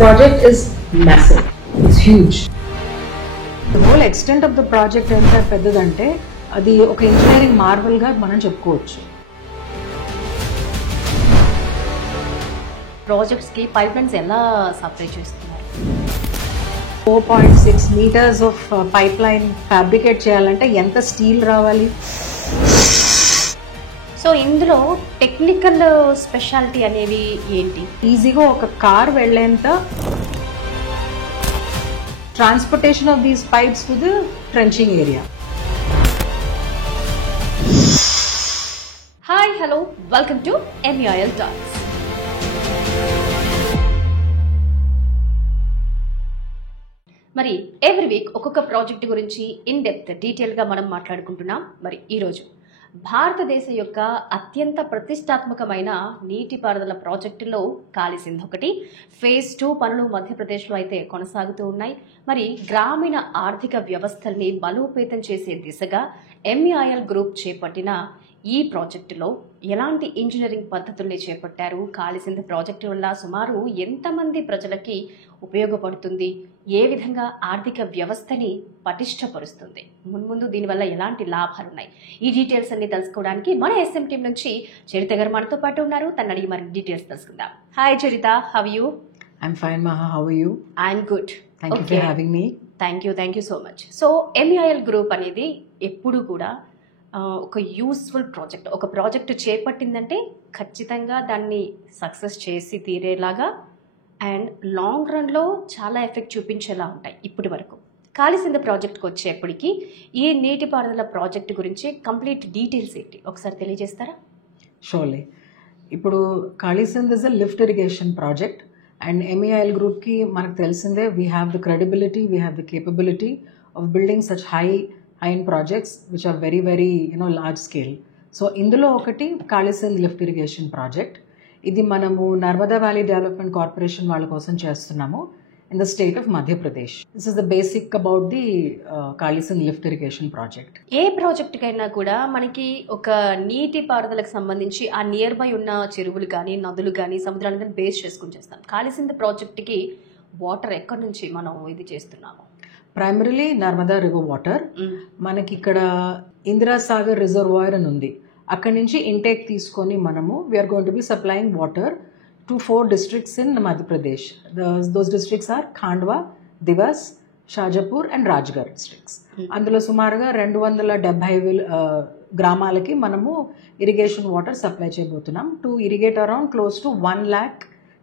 project is massive. It's huge. The whole extent of the project ఎంత పెద్దదంటే అది ఒక engineering Marvel గా మనం చెప్పుకోవచ్చు. ప్రాజెక్ట్స్ కి పైప్ లైన్స్ ఎలా సప్లై చేస్తున్నారు? 4.6 meters of pipeline fabricate చేయాలంటే ఎంత స్టీల్ రావాలి? సో ఇందులో టెక్నికల్ స్పెషాలిటీ అనేవి ఏంటి? ఈజీగా ఒక కార్ వెళ్లేంత transportation of these pipes to the trenching area. Hi hello welcome to MEIL talks. మరి ఎవ్రీ వీక్ ఒక్కొక్క ప్రాజెక్ట్ గురించి ఇన్ డెప్త్ డీటెయిల్గా మనం మాట్లాడుకుంటున్నాం. మరి ఈరోజు భారతదేశ యొక్క అత్యంత ప్రతిష్టాత్మకమైన నీటిపారుదల ప్రాజెక్టులో కాళీసింధ్ ఒకటి. ఫేజ్ 2 పనులు మధ్యప్రదేశ్లో అయితే కొనసాగుతూ ఉన్నాయి. మరి గ్రామీణ ఆర్థిక వ్యవస్థల్ని బలోపేతం చేసే దిశగా MEIL గ్రూప్ చేపట్టిన ఈ ప్రాజెక్టులో ఎలాంటి ఇంజనీరింగ్ పద్ధతుల్ని చేపట్టారు? కాళీసింధ్ ప్రాజెక్టు వల్ల సుమారు ఎంతమంది ప్రజలకి ఉపయోగపడుతుంది? ఏ విధంగా ఆర్థిక వ్యవస్థని పటిష్టపరుస్తుంది? మున్ముందు దీనివల్ల ఎలాంటి లాభాలున్నాయి? ఈ డీటెయిల్స్ అన్ని తెలుసుకోవడానికి మన SM టీం నుంచి చరిత గారు మనతో పాటు ఉన్నారు. తను అడిగి మరి డీటెయిల్స్ తెలుసుకుందాం. హాయ్ Charitha, how are you? I'm fine Maha, how are you? I'm good. Thank you for having me. Thank you so much. So MEIL group అనేది ఎప్పుడు కూడా ఒక యూస్ఫుల్ ప్రాజెక్ట్, ఒక ప్రాజెక్ట్ చేపట్టిందంటే ఖచ్చితంగా దాన్ని సక్సెస్ చేసి తీరేలాగా అండ్ లాంగ్ రన్లో చాలా ఎఫెక్ట్ చూపించేలా ఉంటాయి. ఇప్పటి వరకు కాళీసింధ్ ప్రాజెక్ట్కి వచ్చేప్పటికి ఈ నీటిపారుదల ప్రాజెక్ట్ గురించి కంప్లీట్ డీటెయిల్స్ ఏంటి ఒకసారి తెలియజేస్తారా? షోర్లీ. ఇప్పుడు Kalisindh is a lift irrigation project and MEIL గ్రూప్కి మనకు తెలిసిందే, we have the credibility, we have the capability of building such high-end projects which are very large scale. So ఇందులో ఒకటి కాళీసింధ్ లిఫ్ట్ ఇరిగేషన్ ప్రాజెక్ట్. ఇది మనము నర్మదా వ్యాలీ డెవలప్మెంట్ కార్పొరేషన్ వాళ్ళ కోసం చేస్తున్నాము in the state of Madhya Pradesh. This is the basic about the Kalisindh lift irrigation project. ఏ ప్రాజెక్టుకైనా కూడా మనకి ఒక నీటి పారుదలకు సంబంధించి ఆ నియర్ బై ఉన్న చెరువులు కానీ నదులు కానీ సముద్రాలను కానీ బేస్ చేసుకుని చేస్తాం. కాళీసింధ్ ప్రాజెక్టుకి వాటర్ ఎక్కడి నుంచి మనం ఇది చేస్తున్నాము? Primarily Narmada river water. మనకి ఇక్కడ ఇందిరా సాగర్ రిజర్వాయర్ అని ఉంది, అక్కడి నుంచి ఇంటేక్ తీసుకొని మనము we're going to be supplying water to 4 districts in Madhya Pradesh. Those districts are Khandwa, Dewas, Shajapur and Rajgarh districts. అందులో సుమారుగా 270,000 గ్రామాలకి మనము ఇరిగేషన్ వాటర్ సప్లై చేయబోతున్నాం to irrigate around close to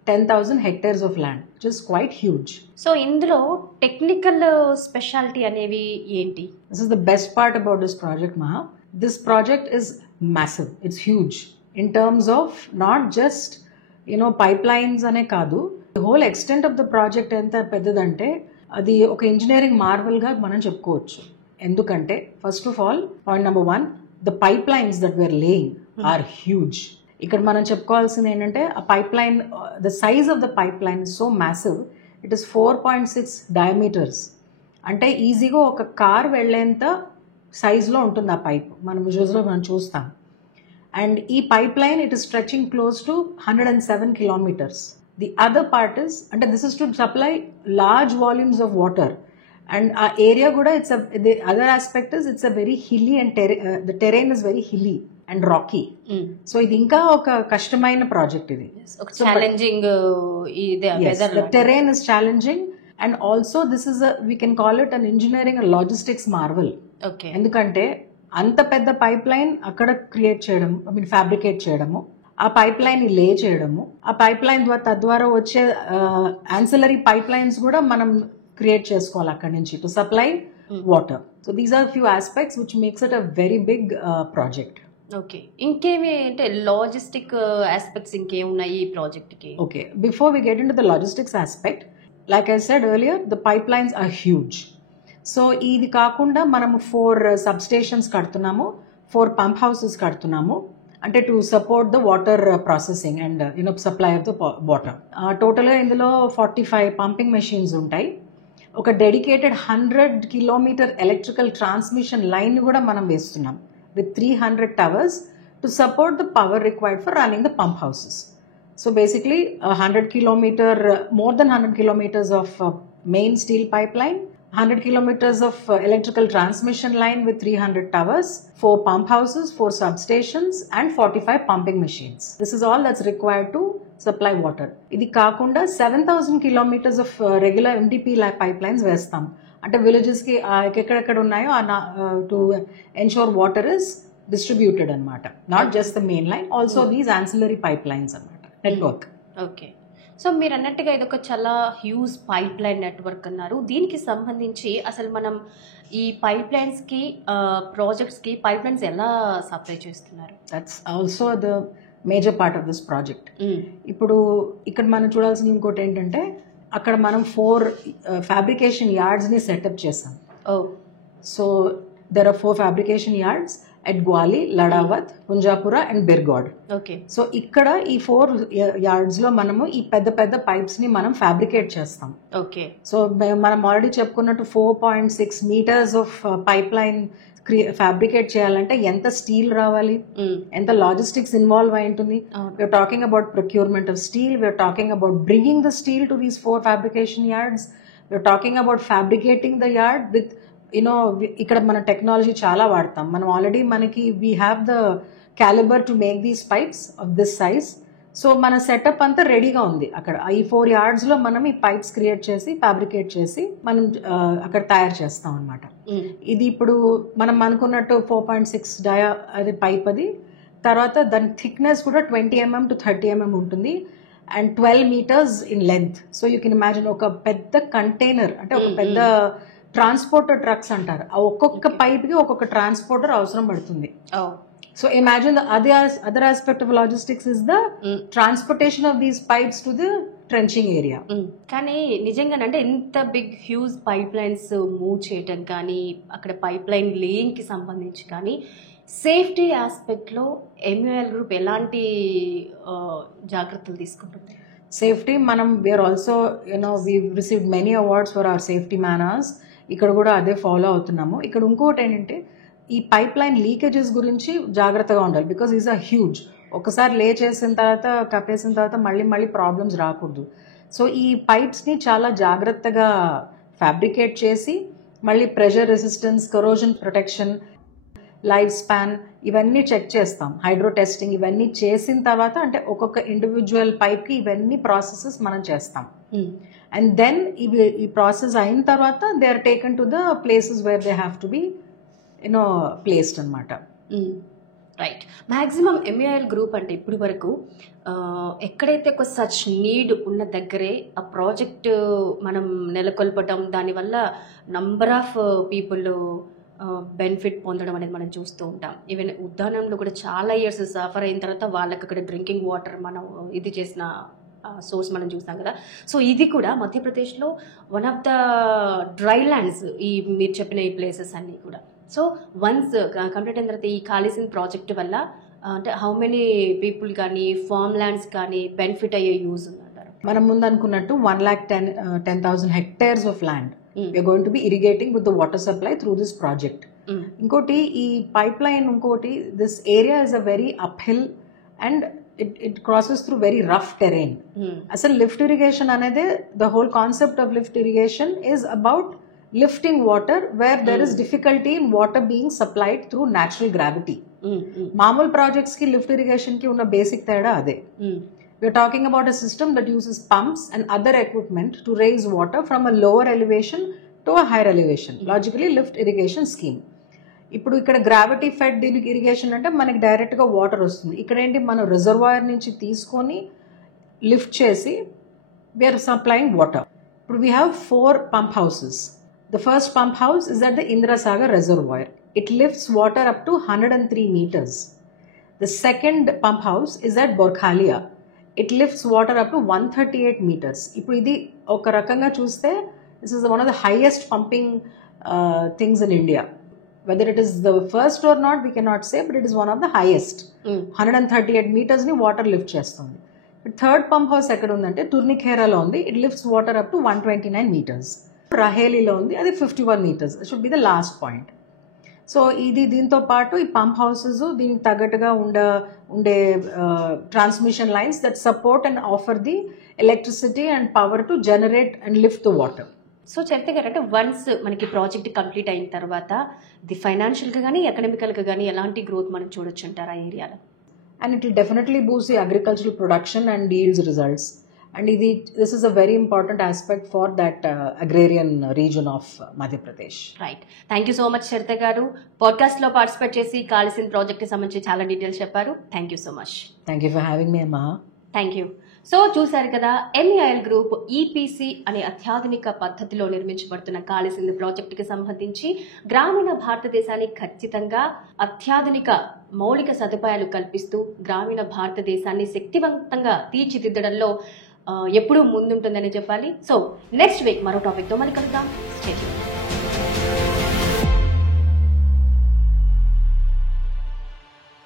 110,000 hectares of land, which is quite huge. So ఇందులో technical speciality అనేవి ఏంటి? This is the best part about this project, Maha. This project is massive. It's huge in terms of not just, pipelines ane kaadu. The whole extent of the project enta peddadante adi oka engineering marvel ga manam cheppukochu. Endukante first of all, point number 1, the pipelines that we are laying are huge. ఇక్కడ మనం చెప్పుకోవాల్సింది ఏంటంటే ఆ pipe line, the size of the pipe line is so massive. It is 4.6 diameters. అంటే ఈజీగా ఒక car వెళ్లేంత సైజ్లో ఉంటుంది ఆ పైప్. మనం విజువల్స్లో మనం చూస్తాం. అండ్ ఈ pipe line it is stretching close to 107 kilometers. The other part is, అంటే this is to supply large volumes of water. And ఆ ఏరియా కూడా the other aspect is it's a very hilly and the terrain is very hilly and rocky. So ఇది ఇంకా ఒక కష్టమైన project. ఇది challenging, terrain is challenging and also this is we can call it an engineering and logistics Marvel. ఎందుకంటే అంత పెద్ద pipe line అక్కడ create చేయడం, ఫ్యాబ్రికేట్ చేయడము, ఆ పైప్ లైన్ లే చేయడము, ఆ పైప్ లైన్ తద్వారా వచ్చే యాన్సిలరీ పైప్ లైన్స్ కూడా మనం క్రియేట్ చేసుకోవాలి అక్కడి నుంచి to supply water. So these are few aspects which makes it a very big project. Okay, ఇంకేమి అంటే లాజిస్టిక్ ఆస్పెక్ట్స్ ఇంకేమున్నాయి ఈ ప్రాజెక్ట్కి? Okay, before we get into the logistics aspect, like I said earlier, the pipelines are huge. So ఇది కాకుండా మనము 4 substations కడుతున్నాము, 4 pump houses కడుతున్నాము, అంటే to support the water processing and supply of the water. టోటల్గా ఇందులో 45 pumping machines ఉంటాయి. ఒక dedicated 100 kilometer electrical transmission line కూడా మనం వేస్తున్నాం with 300 towers to support the power required for running the pump houses. So basically, 100 kilometer, more than 100 kilometers of main steel pipeline, 100 kilometers of electrical transmission line with 300 towers, 4 pump houses, 4 substations, and 45 pumping machines. This is all that's required to supply water. ఇది కాకుండా 7,000 kilometers of regular MDP pipelines వేస్తాం. అంటే విలేజెస్కి ఎక్కడెక్కడ ఉన్నాయో to ensure water is distributed అనమాట. Not just the main line, also these ancillary pipe lines అనమాట, network. Okay, so మీరు అన్నట్టుగా ఇదొక చాలా హ్యూజ్ పైప్ లైన్ నెట్వర్క్ అన్నారు. దీనికి సంబంధించి అసలు మనం ఈ పైప్ లైన్స్కి ప్రాజెక్ట్స్కి పైప్ లైన్స్ ఎలా సప్లై చేస్తున్నారు? That's also the major part of this project. ఇప్పుడు ఇక్కడ మనం చూడాల్సింది ఇంకోటి ఏంటంటే, అక్కడ మనం 4 ఫ్యాబ్రికేషన్ యార్డ్స్ని సెటప్ చేసాం. So there are 4 fabrication yards at Gwali, Ladawat, Punjapura and Birgod. Okay. So ఇక్కడ ఈ 4 yards లో మనము ఈ పెద్ద పెద్ద పైప్స్ ని మనం ఫ్యాబ్రికేట్ చేస్తాం. Okay. సో మనం ఆల్రెడీ చెప్పుకున్నట్టు 4.6 meters of pipeline fabricate చేయాలంటే ఎంత స్టీల్ రావాలి, ఎంత లాజిస్టిక్స్ ఇన్వాల్వ్ అయి ఉంటుంది. We're talking about procurement of steel, we're talking about bringing the steel to these 4 fabrication yards, we're talking about fabricating the yard with ఇక్కడ మన technology చాలా వాడతాం. మనం ఆల్రెడీ మనకి we have the calibre to make these pipes of this size. So మన setup అంతా రెడీగా ఉంది అక్కడ. ఈ 4 yards లో మనం ఈ పైప్స్ క్రియేట్ చేసి ఫ్యాబ్రికేట్ చేసి మనం అక్కడ తయారు చేస్తాం అనమాట. ఇది ఇప్పుడు మనం అనుకున్నట్టు 4.6 డయా అది పైప్, అది తర్వాత దాని థిక్నెస్ కూడా 20 mm to 30 mm ఉంటుంది, and 12 meters in length. So you can imagine ఒక పెద్ద కంటైనర్, అంటే ఒక పెద్ద ట్రాన్స్పోర్టర్ ట్రక్స్ అంటారు, ఆ ఒక్కొక్క పైప్ కి ఒక్కొక్క ట్రాన్స్పోర్టర్ అవసరం పడుతుంది. So imagine the other aspect of logistics is the transportation of these pipes to the trenching area. కానీ నిజంగా అంటే ఇంత big huge pipelines move చేయటం కానీ, అక్కడ పైప్ లైన్ లేయింగ్ కి సంబంధించి కానీ, సేఫ్టీ ఆస్పెక్ట్ లో MUL గ్రూప్ ఎలాంటి జాగ్రత్తలు తీసుకుంటుంది? సేఫ్టీ మనం we're also we received many awards for our safety manners. ఇక్కడ కూడా అదే ఫాలో అవుతున్నాము. ఇక్కడ ఇంకోటి ఏంటంటే, ఈ పైప్ లైన్ లీకేజెస్ గురించి జాగ్రత్తగా ఉండాలి. బికాస్ ఈజ్ అ హ్యూజ్, ఒకసారి లే చేసిన తర్వాత కప్పేసిన తర్వాత మళ్ళీ ప్రాబ్లమ్స్ రాకూడదు. సో ఈ పైప్స్ని చాలా జాగ్రత్తగా ఫ్యాబ్రికేట్ చేసి మళ్ళీ pressure resistance, corrosion protection, life span ఇవన్నీ చెక్ చేస్తాం. హైడ్రో టెస్టింగ్ ఇవన్నీ చేసిన తర్వాత, అంటే ఒక్కొక్క ఇండివిజువల్ పైప్కి ఇవన్నీ ప్రాసెసెస్ మనం చేస్తాం. అండ్ దెన్ ఈ ప్రాసెస్ అయిన తర్వాత they are taken to the places where they have to be placed అనమాట. రైట్. మ్యాక్సిమం MUL గ్రూప్ అంటే ఇప్పటి వరకు ఎక్కడైతే ఒక సచ్ నీడ్ ఉన్న దగ్గరే ఆ ప్రాజెక్ట్ మనం నెలకొల్పటం, దానివల్ల నంబర్ ఆఫ్ పీపుల్ బెనిఫిట్ పొందడం అనేది మనం చూస్తూ ఉంటాం. ఈవెన్ ఉద్యానంలో కూడా చాలా ఇయర్స్ సఫర్ అయిన తర్వాత వాళ్ళకి అక్కడ డ్రింకింగ్ వాటర్ మనం ఇది చేసిన సోర్స్ మనం చూస్తాం కదా. సో ఇది కూడా మధ్యప్రదేశ్లో one of the dry lands, ఈ మీరు చెప్పిన ఈ ప్లేసెస్ అన్నీ కూడా. సో వన్స్ కంప్లీట్ అయిన తర్వాత ఈ కాళేశ్వరం ప్రాజెక్ట్ వల్ల అంటే హౌ మెనీ పీపుల్ కానీ ఫార్మ్ ల్యాండ్స్ కానీ బెనిఫిట్ అయ్యే యూజ్ ఉందంటారు? మనం ముందు అనుకున్నట్టు 1,10,000 hectares of land we're going to be irrigating with the water supply through this project. ఇంకోటి ఈ పైప్ లైన్, ఇంకోటి this area is a very up hill and it crosses through very rough terrain. అసలు lift irrigation అనేది, the whole concept of lift irrigation is about lifting water where there is difficulty in water being supplied through natural gravity. మామూలు projects కి lift irrigation కి ఉన్న basic తేడా అదే. We're talking about a system that uses pumps and other equipment to raise water from a lower elevation to a higher elevation. Logically lift irrigation scheme. ఇప్పుడు ఇక్కడ gravity fed irrigation అంటే మనకి డైరెక్ట్గా water వస్తుంది. ఇక్కడ ఏంటి, మనం రిజర్వాయర్ నుంచి తీసుకొని లిఫ్ట్ చేసి వీఆర్ సప్లయింగ్ వాటర్. ఇప్పుడు we have 4 pump houses. The first pump house is at the Indrasagar reservoir. It lifts water up to 103 meters. The second pump house is at Borkhalia. It lifts water up to 138 meters. ఇప్పుడు ఇది ఒక రకంగా చూస్తే this is one of the highest pumping things in India. Whether it is the first or not, we cannot say, but it is one of the highest. 138 meters ni water lift చేస్తుంది. Third pump house ఎక్కడ ఉందంటే తుర్నిఖేరాలో ఉంది. It lifts water up to 129 meters. రహేలీలో ఉంది, అది 51 meters. It should be the last point. So ఇది దీంతో పాటు ఈ పంప్ హౌసెస్ దీనికి తగ్గట్టుగా ఉండే transmission lines that support and offer the electricity and power to generate and lift the water. So చెప్తే గారంటే వన్స్ మనకి ప్రాజెక్ట్ కంప్లీట్ అయిన తర్వాత ఇది ఫైనాన్షియల్గా కానీ ఎకనామికల్గా కానీ ఎలాంటి గ్రోత్ మనం చూడొచ్చు అంటారు ఆ ఏరియాలో? And it will definitely boost the agricultural production and yields results. And this is a very important aspect for that agrarian region of Madhya Pradesh. Right, thank you so much Charitha garu. పాడ్కాస్ట్లో participate చేసి కాళేశ్వరం ప్రాజెక్ట్కి సంబంధించి చాలా details చెప్పారు. Thank you so much. Thank you for having me, Amma. Thank you. So చూశారు కదా, MEIL group EPC అనే అత్యాధునిక పద్ధతిలో నిర్మించబడుతున్న కాళేశ్వరం ప్రాజెక్టుకి సంబంధించి గ్రామీణ భారతదేశానికి ఖచ్చితంగా అత్యాధునిక మౌలిక సదుపాయాలు కల్పిస్తూ గ్రామీణ భారతదేశాన్ని శక్తివంతంగా తీర్చిదిద్దడంలో ఎప్పుడూ ముందుంటుందని చెప్పాలి. సో నెక్స్ట్ వీక్ మరో టాపిక్తో మళ్ళీ కలుద్దాం. Stay tuned.